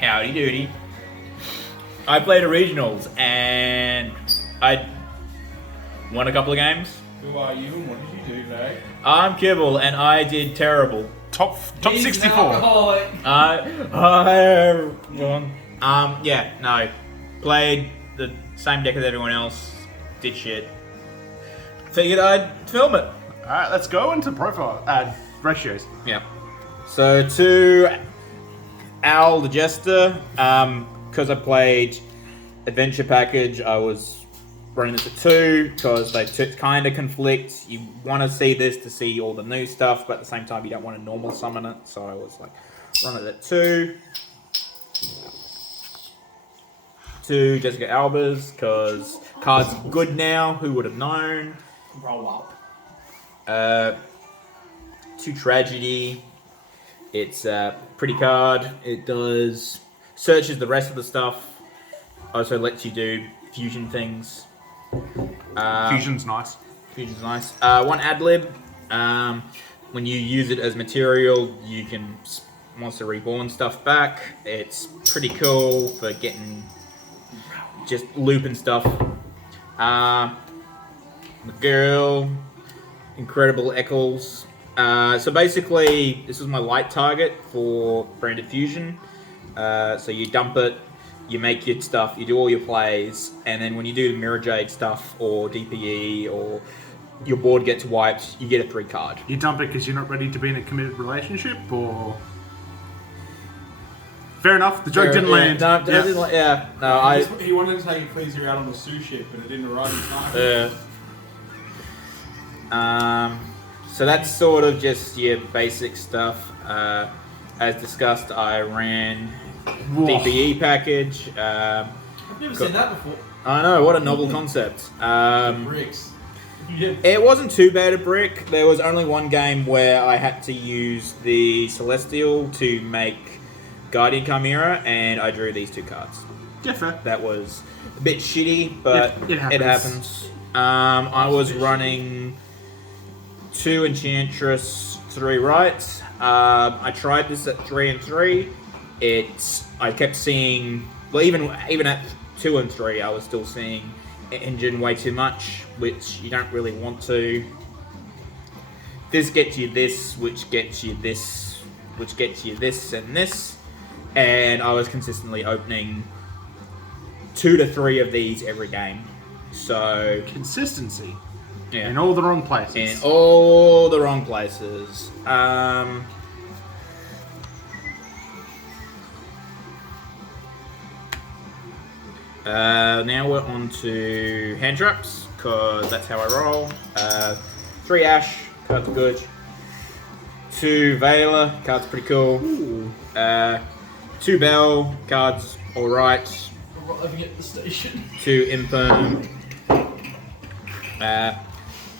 Howdy doody. I played a regionals and I won a couple of games. Who are you and what did you do today? I'm Kibble and I did terrible. Top He's 64. an alcoholic. Played the same deck as everyone else, did shit. Figured I'd film it. Alright, let's go into profile ratios. Yeah. So to Al the Jester, because I played Adventure Package, I was running this at 2 because they kind of conflict. You want to see this to see all the new stuff, but at the same time you don't want to normal summon it. So I was like, run it at 2. To Jessica Albers because card's good now. Who would have known? Roll up. To Tragedy. It's a pretty card. It does searches the rest of the stuff. Also lets you do fusion things. Fusion's nice. Fusion's nice. One ad lib. When you use it as material, you can Monster Reborn stuff back. It's pretty cool for getting just looping stuff. McGirl, Incredible Eccles. So basically, this was my light target for Branded Fusion. So you dump it, you make your stuff, you do all your plays, and then when you do Mirror Jade stuff or DPE or your board gets wiped, you get a 3 card. You dump it because you're not ready to be in a committed relationship, or... Fair enough, the joke didn't land. No, He wanted to take Ecclesia out on the sous ship, but it didn't arrive in time. So that's sort of just your basic stuff. As discussed, I ran DPE package. I've never seen that before. I know, what a novel concept. Bricks. Yeah. It wasn't too bad a brick. There was only one game where I had to use the Celestial to make Guardian Chimera, and I drew these 2 cards. Yeah, fair. That was a bit shitty, but It happens. I was running 2 Enchantress, 3 Rights. I tried this at 3 and 3. I kept seeing, well, even at 2 and 3, I was still seeing engine way too much, which you don't really want to. This gets you this, which gets you this, which gets you this and this. And I was consistently opening 2 to 3 of these every game. So Consistency. yeah, In all the wrong places. in all the wrong places. Now we're on to hand traps because that's how I roll. 3 Ash, cards are good. 2 Veiler, cards pretty cool. 2 Bell, cards alright. Arriving at the station. 2 Imperm.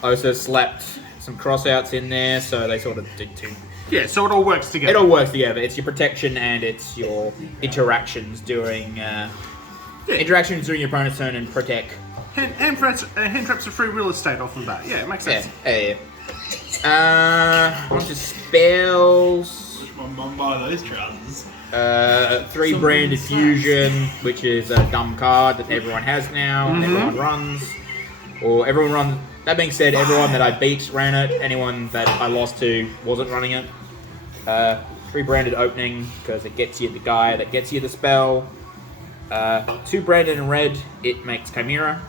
Also slapped some crossouts in there, so they sort of did 2. Yeah, so it all works together. It all works together. It's your protection and it's your interactions during interactions during your opponent's turn and protect. Hand traps are free real estate off of that. Yeah, it makes sense. Yeah. Bunch of spells. Wish my mum buy those trousers. 3 Branded Fusion, which is a dumb card that everyone has now and everyone runs. Or everyone runs. That being said, everyone that I beat ran it. Anyone that I lost to wasn't running it. 3 Branded Opening, because it gets you the guy that gets you the spell. 2 Branded in red, it makes Chimera.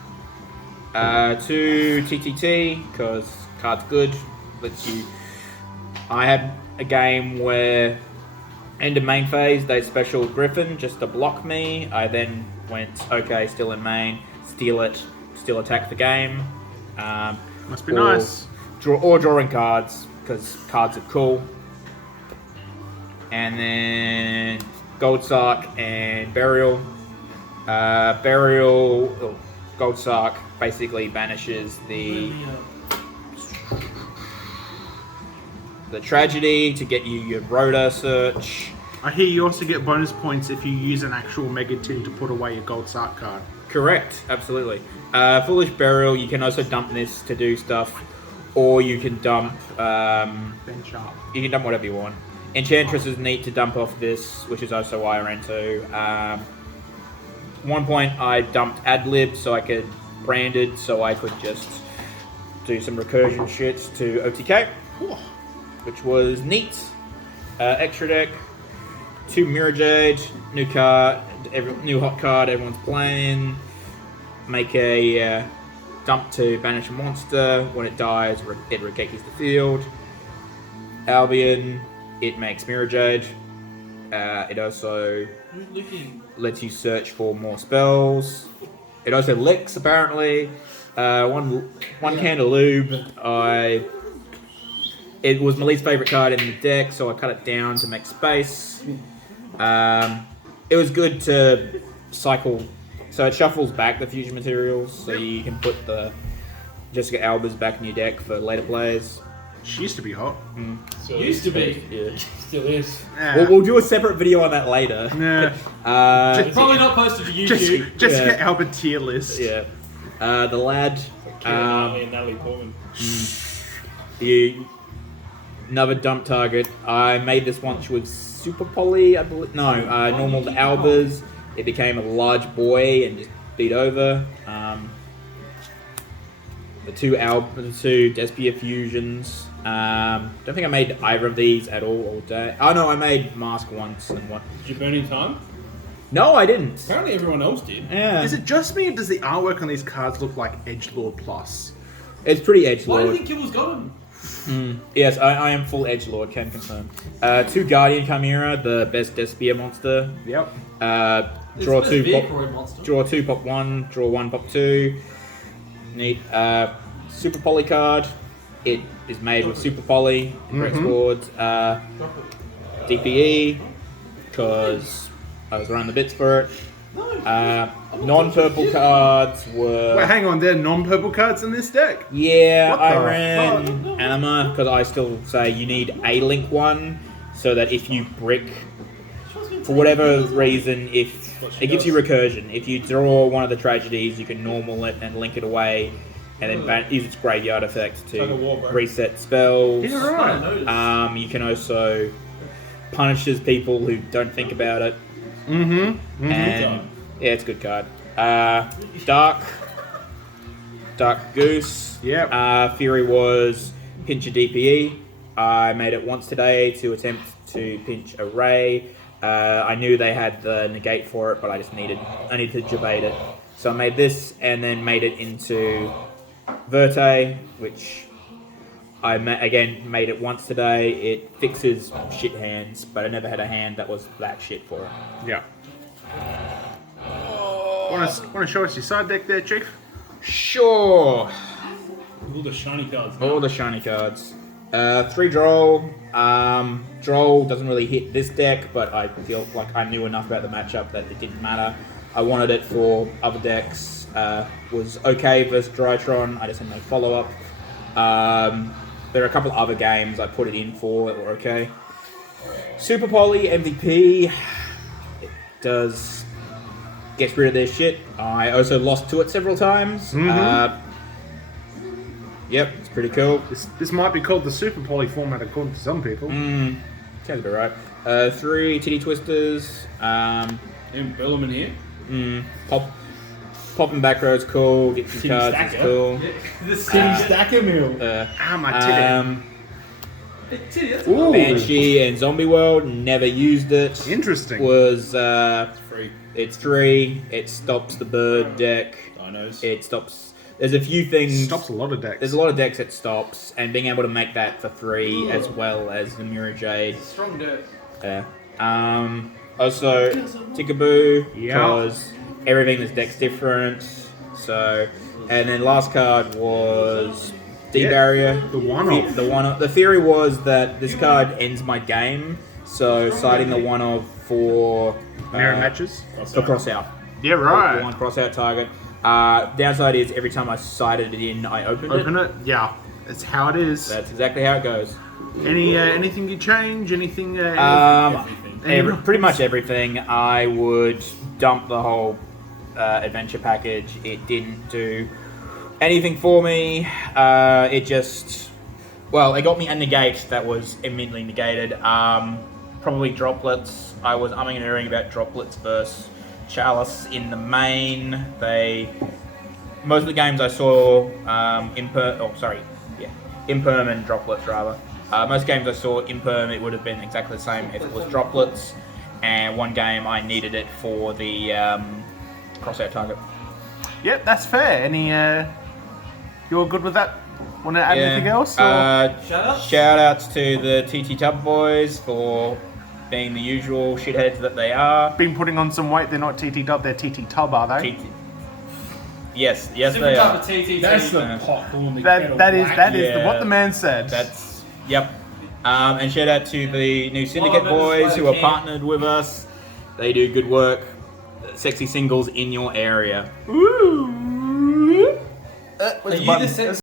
2 TTT, because card's good. Lets you. I had a game where end of main phase, they special Griffin just to block me. I then went, okay, still in main, steal it, still attack the game. Must be nice. Drawing cards, because cards are cool. And then Gold Sark and Burial. Gold Sark basically banishes the Tragedy to get you your Rhoda search. I hear you also get bonus points if you use an actual Mega Tin to put away your Gold Sark card. Correct, absolutely. Foolish Burial, you can also dump this to do stuff, or you can dump Ben Sharp. you can dump whatever you want. Enchantress is neat to dump off this, which is also why I ran 2. One point I dumped Adlib so I could brand it, so I could just do some recursion shit to OTK, which was neat. Extra deck, 2 Mirror Jade, new card, new hot card everyone's playing. Make a dump to banish a monster. When it dies, it Regekis the field. Albion, it makes Mirror Jade. It also lets you search for more spells. It also licks, apparently. One can of lube. It was my least favourite card in the deck, so I cut it down to make space. It was good to cycle. So it shuffles back the fusion materials, so you can put the Jessica Alba's back in your deck for later plays. She used to be hot. Used to be. Yeah. Still is. We'll do a separate video on that later. Probably not posted to YouTube. Jessica Alba tier list. Yeah. The lad. And Natalie Portman. Another dump target. I made this once with Super Poly, I believe. No, normal to Albas. It became a large boy and just beat over. The two Despia fusions. Don't think I made either of these at all day. Oh no, I made Mask once and one. Did you burn in time? No, I didn't. Apparently everyone else did. Yeah. Is it just me, or does the artwork on these cards look like Edgelord Plus? It's pretty edgelord. Why do you think Kibble's got him? Yes, I am full edgelord, can confirm. 2 Guardian Chimera, the best Despia monster. Yep. Draw 2 pop. Monster. Draw 2 pop 1. Draw 1 pop 2. Neat. Super Poly card. It is made with Super Poly and Rex boards. DPE, because I was running the bits for it. Non-purple cards were... Wait, hang on, there are non-purple cards in this deck? Yeah, What I the ran fuck? Anima, because I still say you need a link one, so that if you brick, for whatever reason, if it gives you recursion. If you draw one of the tragedies, you can normal it and link it away, and then use its graveyard effect to reset spells. Yeah, right. You can also punishes people who don't think about it. And yeah, it's a good card. Dark Goose. Yep. Fury was pinch a DPE. I made it once today to attempt to pinch a Ray. I knew they had the negate for it, but I needed to jabate it. So I made this and then made it into Verte, which I made it once today. It fixes shit hands, but I never had a hand that was that shit for it. Yeah. Want to show us your side deck there, Chief? Sure. All the shiny cards. All the shiny cards. 3 Droll. Droll doesn't really hit this deck, but I feel like I knew enough about the matchup that it didn't matter. I wanted it for other decks. Was okay versus Drytron. I just had no follow-up. There are a couple other games I put it in for that were okay. Super Poly MVP. It gets rid of their shit. I also lost to it several times. Yep, it's pretty cool. This might be called the Super Poly format according to some people. Sounds about right. 3 Titty Twisters. And Bellerman here. Popping back row's cool. Get some cards, it's cool. The City Stacker Mill. My titty. Ooh. Banshee and Zombie World, never used it. Interesting. Was Free. It's 3. It stops the bird deck. Dinos. It stops. There's a few things. Stops a lot of decks. There's a lot of decks it stops, and being able to make that for 3 as well as the Mirror Jade. Strong deck. Also, Tickaboo, because everything in this deck's different. So, and then last card was D-Barrier. The one-off. The theory was that this card ends my game, so citing the one-off for... Mirror matches? For cross-out. Yeah, right. One cross-out target. Downside is every time I sighted it in, I opened it. Open it? Yeah. That's how it is. That's exactly how it goes. Anything you change? Anything? Everything. Pretty much everything. I would dump the whole adventure package. It didn't do anything for me. It just Well, it got me a negate that was immediately negated. Probably droplets. I was umming and erring about droplets versus chalice in the main. Most of the games I saw imperm and droplets rather. Most games I saw imperm, it would have been exactly the same if it was droplets. And one game I needed it for the crosshair target. Yep, that's fair. Any, you're good with that? Want to add anything else? Shout outs to the TT Tub boys for being the usual shitheads that they are. Been putting on some weight. They're not TT Dub, they're TT Tub, are they? Yes, they are. That's the pot calling the That is what the man said. Yep. And shout out to the new Syndicate boys who are partnered with us. They do good work. Sexy singles in your area. Ooh. Are you the